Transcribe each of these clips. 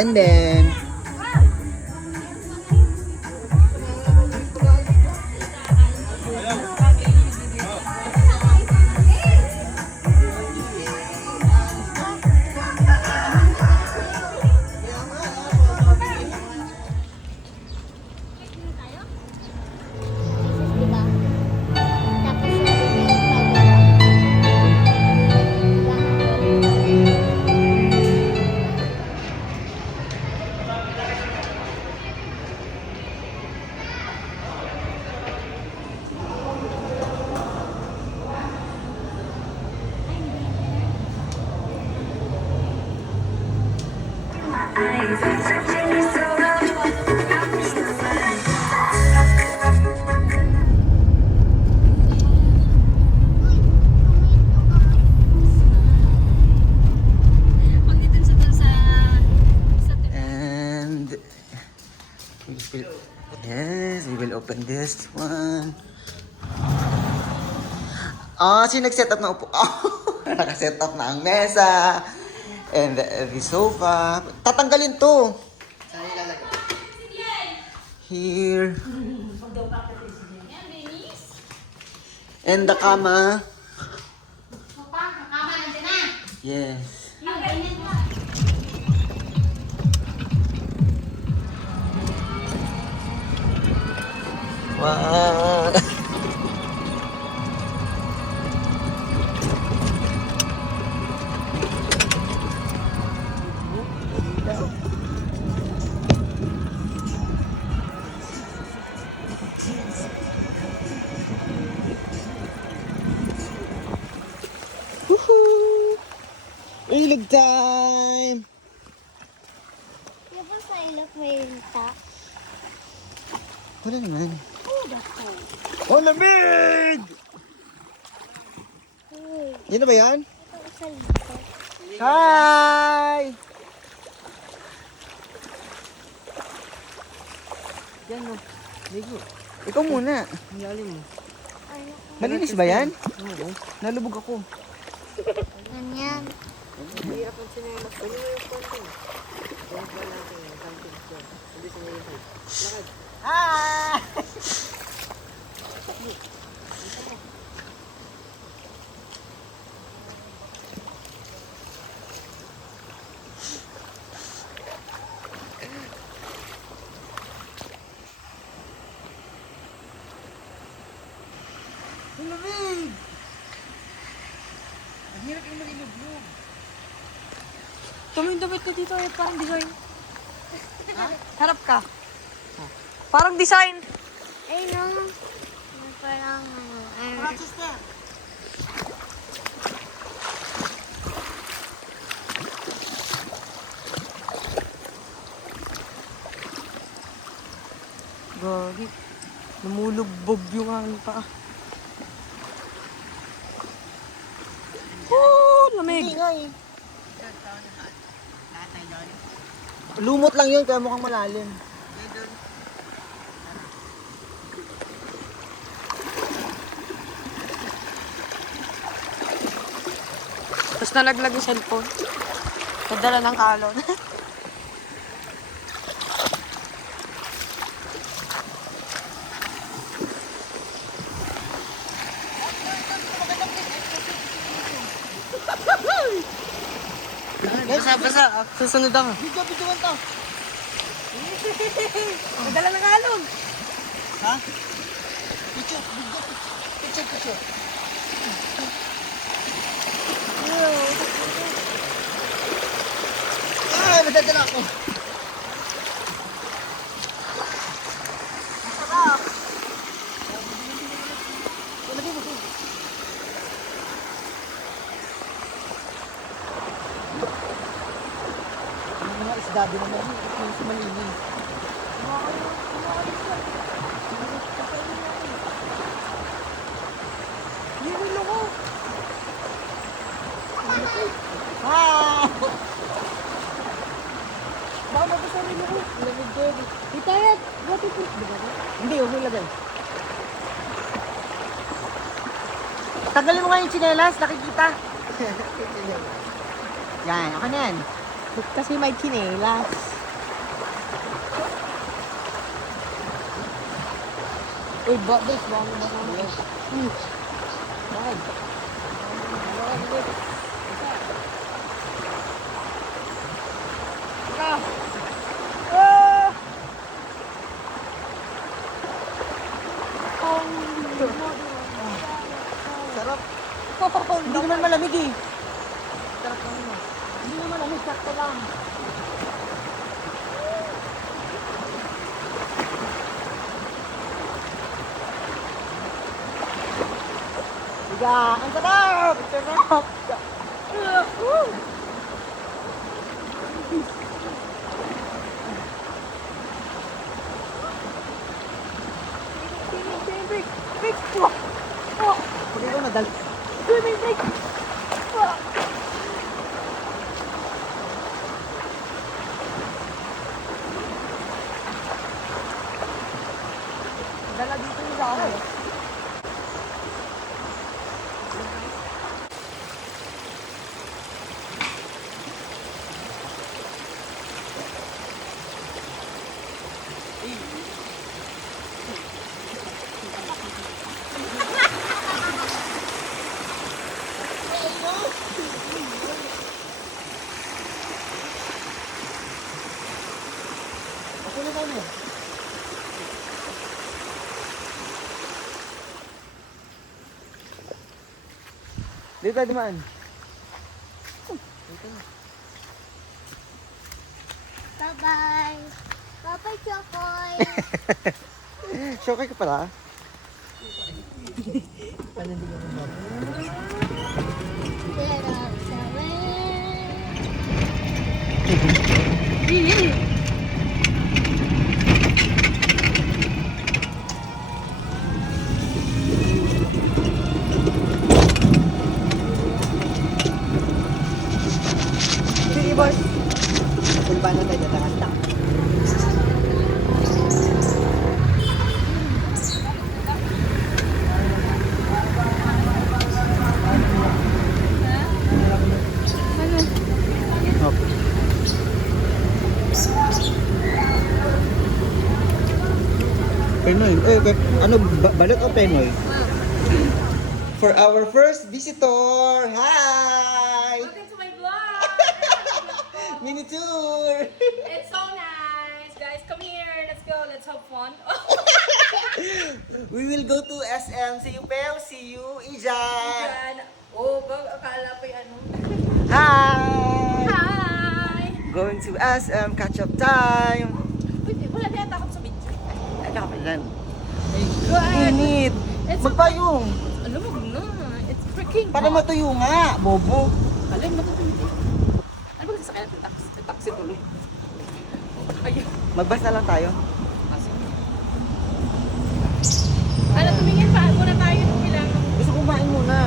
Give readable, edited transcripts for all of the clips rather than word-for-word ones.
Ben. Diba? Tapos sabi niya, And yes, we will open this one. Si nag-set up na upo. Naka-set up na ang mesa. And the sofa. Tatanggalin to. Here. And the kama. Yes. Wow. Woohoo! Ilog time! Di ba sa ilok may rinta? Wala naman. Oh, dako. Oh, lamig! Uy, Yan na ba yan? ito sa lito. Hi! Yan mo. Ligo. Ikaw muna. Ang lalim mo. Ano? Malinis ba yan? Oo. Nalubog ako. Ganyan. Mahirap ang sinelas. Ano mo yung konti? Huwag ba natin yung camping dyan? Hindi sinelas. Lakad. Hi! Lamig! Ang hirap yung malilubog. Tumindabit ka dito eh. Parang design. Ha? Harap ka. Parang design. Ay, no. Parang ano. sister. Gagi. Namulugbog yung aking paa. Oh, lamig. nga eh. Lumot lang yun, kaya mukhang malalim. Tapos nalaglag yung cellphone. Nadala ng kalon. Basa. Susunod ako. Video to. Nadala ng kalon. Ha? Picture. Picture. Ay, madadala ako. Mga isda din naman yung malinis. Hihilo ko. Ah! Baka mabasa rin ako. Lamig ko. Dito yan. Buti po. Hindi, huwag mo ilagay. Tanggalin mo nga yung tsinelas, nakikita. Yan, ako na yan. Kasi may chinelas. Uy, this one. Bakit? Sarap. Hindi naman malamig eh. Sarap lang yun. Hindi naman malamig, sakto lang. Biga, ang sarap! Ang sarap! Woo! Pag ikaw nadal. Dala dito yung dahil. Ano ba mo? Dito, dumaan. Bye-bye. Bye-bye, Chokoy. Shocker ka pala. Ano hindi mo ba? Get up, seven. Sige, boss. Kung paano tayo dadakasta? Penoy. Ano, balot o Penoy? For our first visitor! Hi! Welcome to my vlog! Mini tour! It's so nice! Guys, come here! Let's go! Let's have fun! We will go to SM. See you, Pel. See you, Ijan. Yan! Oh, akala pa yung ano. Hi! Hi! Going to SM. Catch up time. Wait, wala na takot sa video. Ay, kapalan. My God! Init. It's Magpayong. Alam mo na. It's freaking Para hot. matuyo nga, bobo. Alam mo na. Ano ba sasakyan natin? Taxi tuloy. Ayun. Magbas na lang tayo. Ano, tumingin pa. Muna tayo nung kailangan. Gusto kumain muna.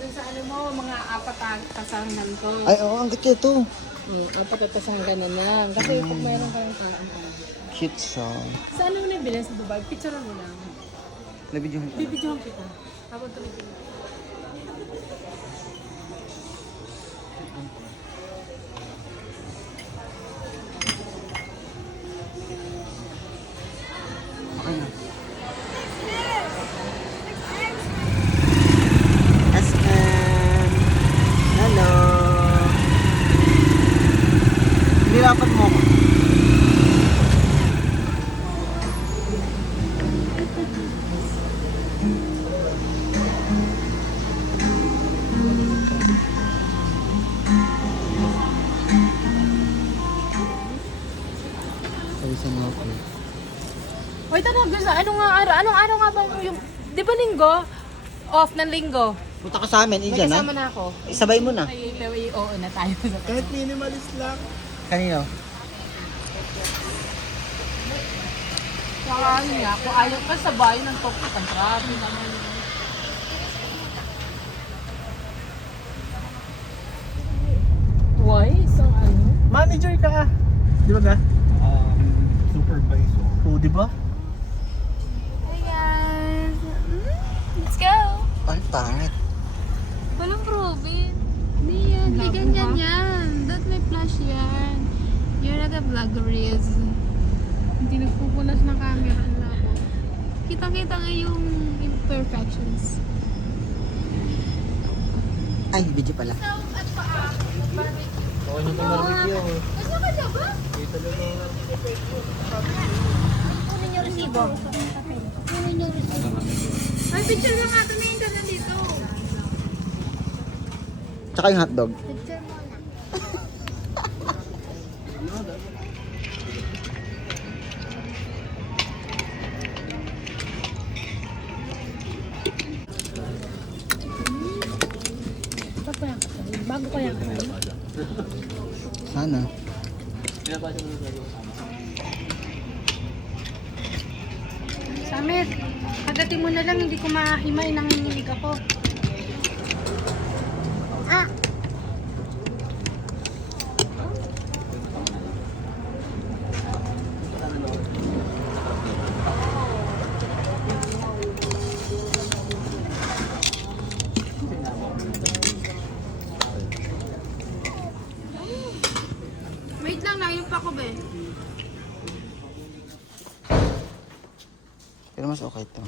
Doon sa ano mo, mga apat na kasangan to. Ay, oo, ang ganda ito. Apat na kasangan na lang. Kasi pag mayroon kayong kaan. Cute siya. Sa ano mo na bilhin sa Dubai? Picture mo lang. Nabidyohan ko. Bibidyohan kita. Habang tumitingin. Okay na. SM. Hello. Nirapat mo ko. Sabi sa mga ko. Hoy, tanong gusto, anong araw nga bang yung, di ba linggo? Off ng linggo. Punta ka sa amin, May Ijan, ha? kasama na ako. Isabay mo na. Ay, oo na tayo. Kahit minimalist lang. Kanino? Saka ano nga, kung ayaw ka sa bayo ng Tokyo, ang grabe naman. Why? Isang ano? Manager ka. Di ba ga? Supervisor. Oo, di ba? Hi, guys. Let's go. Ay, pangit. Walang Robin. Hindi yan, hindi ganyan yan. Don't may flash yan. You're like a vlogger, Riz. Hindi nagpupunas ng camera ang labo. Kitang-kita nga yung imperfections. Ay, video pala. Okay na itong barbecue. Gusto ka dyan ba? Dito lang mga Kunin yung resibo. Kunin yung resibo. Ay, picture na nga. Tumingin ka na dito. Tsaka yung hotdog. Picture mo na. Bago ko yan. Sana. Samit, pagdating mo na lang, hindi ko mahimay, nanginginig ako. Ah! Wait lang, nayong pa ko ba eh. Pero mas okay to.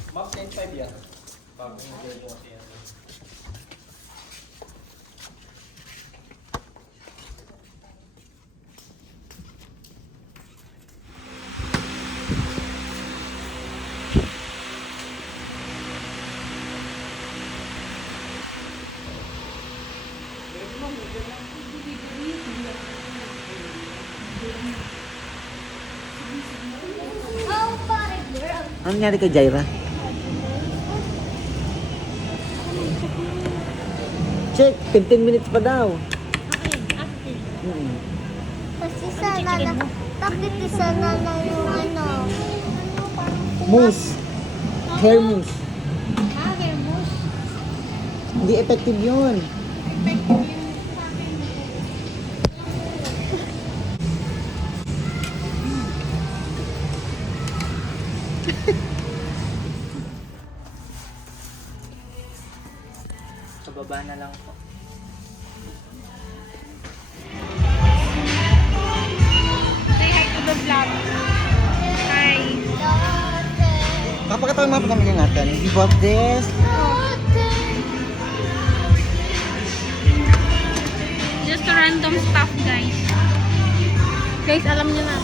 Oh, pare, girl. Ano nangyari kay Jaira? Check, 15 minutes pa daw. Kasi sana na, bakit sana na yung ano? Mousse. Hair mousse. Hair mousse. Hindi effective yun. sa baba na lang po. Say hi to the vlog. Hi. Kapag tayo mga pagkamili natin, we bought this. Just a random stuff, guys. Guys, alam niyo na.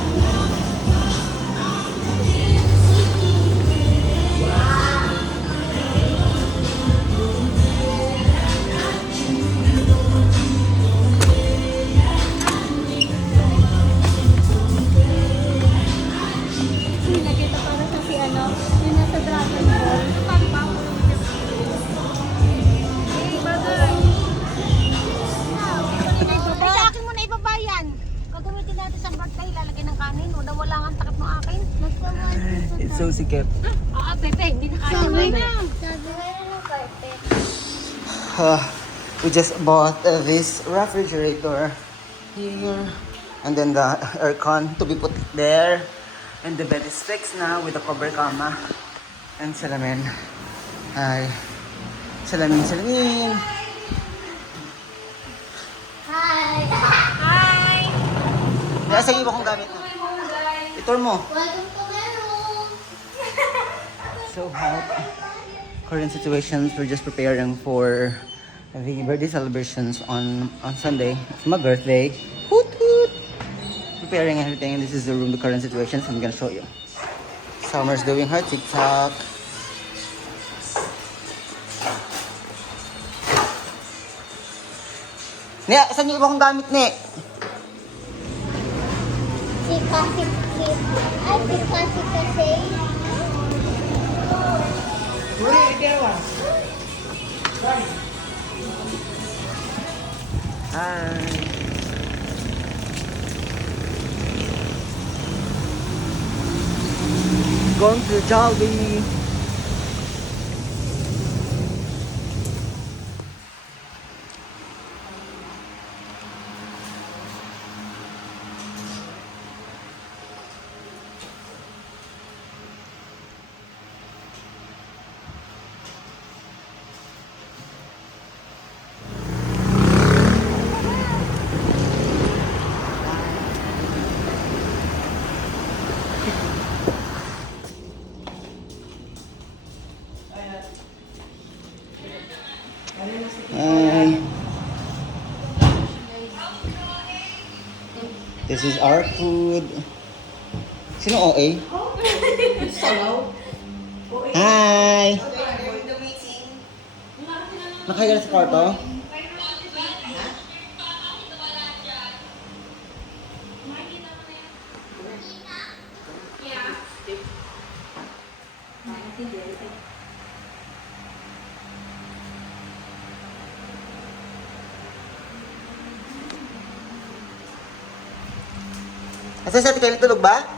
Nakita para sa si ano, yung nasa Dragon Ball. Ay, sa akin mo na ibabayan. Gagamitin natin sa birthday, lalagay ng kanin. O wala nga ang takip ng akin. It's so sikip. Pepe, hindi na kaya. Sabi na ng carpet. We just bought this refrigerator here. And then the aircon to be put there. And the bed is fixed now with the cover kama. And salamin. Ay. Salamin, salamin. Hi! Nasa iba kong gamit na. Itur mo. Welcome to my room! So hot. Current situations, we're just preparing for the birthday celebrations on Sunday. It's my birthday. Hoot hoot! Preparing everything. This is the room, the current situations. I'm gonna show you. Summer's doing her TikTok. Nia, saan yung iba kong gamit, Ni? Si Kasi ay, si Kasi kasi. Hi. Going to Jollibee. Hi. This is our food. Sino OA? Hi! Nakahiga na sa kwarto? Asa sa atin kayo tulog ba?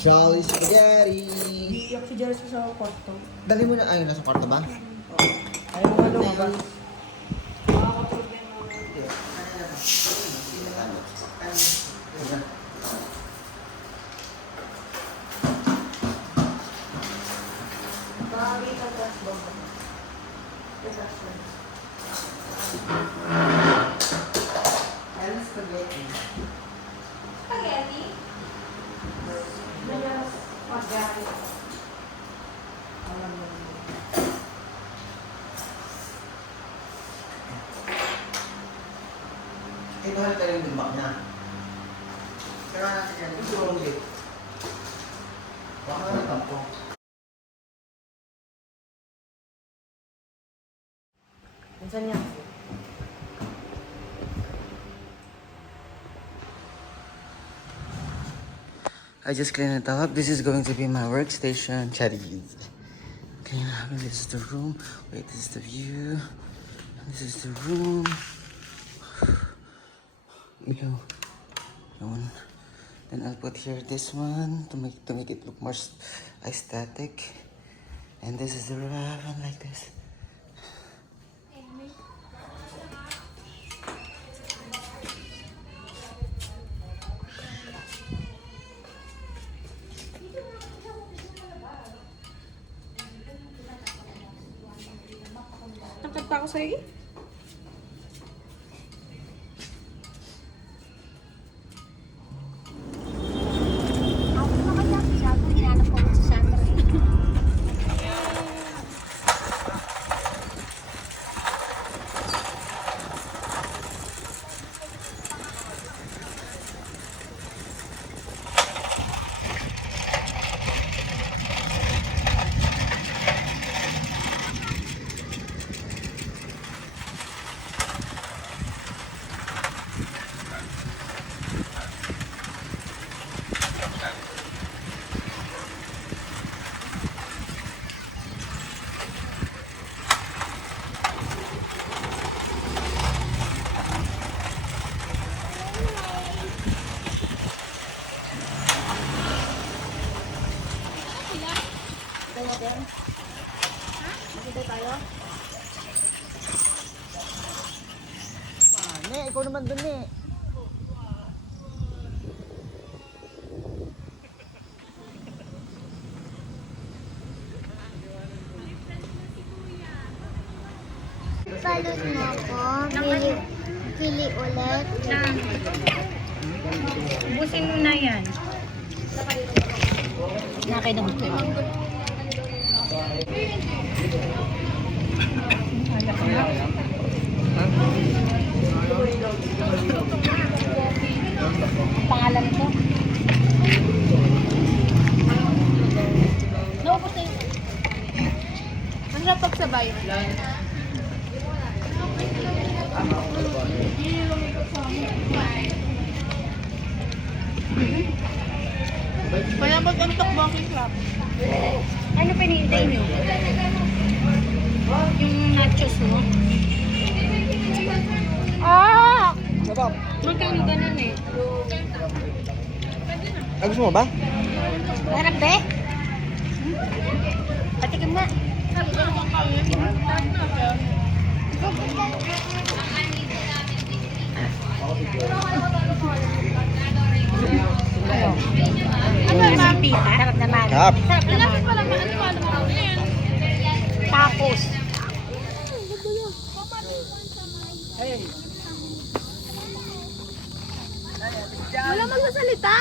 Jolly Spaghetti! Iiyak si Jericho sa kwarto. Dali mo na, ayun, nasa kwarto ba? Ayaw nga lumabas. Eh, mahal tayo yung dimbak niya. Kaya natin yan, ito yung ulit. Baka na tampo. Minsan yan. I just cleaned it up. This is going to be my workstation. Cherries. Clean up. And this is the room. Wait, this is the view. This is the room. Ikaw. Yun. Then I'll put here this one to make it look more aesthetic. And this is the raven like this. Nakita ko sa'yo eh. Ako na kaya sabi, hinanap ko si Sandra. Ne, ikaw naman dun eh. Balot mo ako. Pili ulit. Ubusin mo na yan. Nakainom ko. Pangalan ko? Naubos na yun. Ang sarap pagsabay. Kaya pag-antok walking club. Ano pinintay nyo? Yung nachos mo? Ah! Sabab. Magkano ganun eh? Ay, gusto mo ba? Harap be? Patikim nga. Ano naman pita? Sarap naman. Sarap. Sarap naman. Tapos. Wala magsasalita!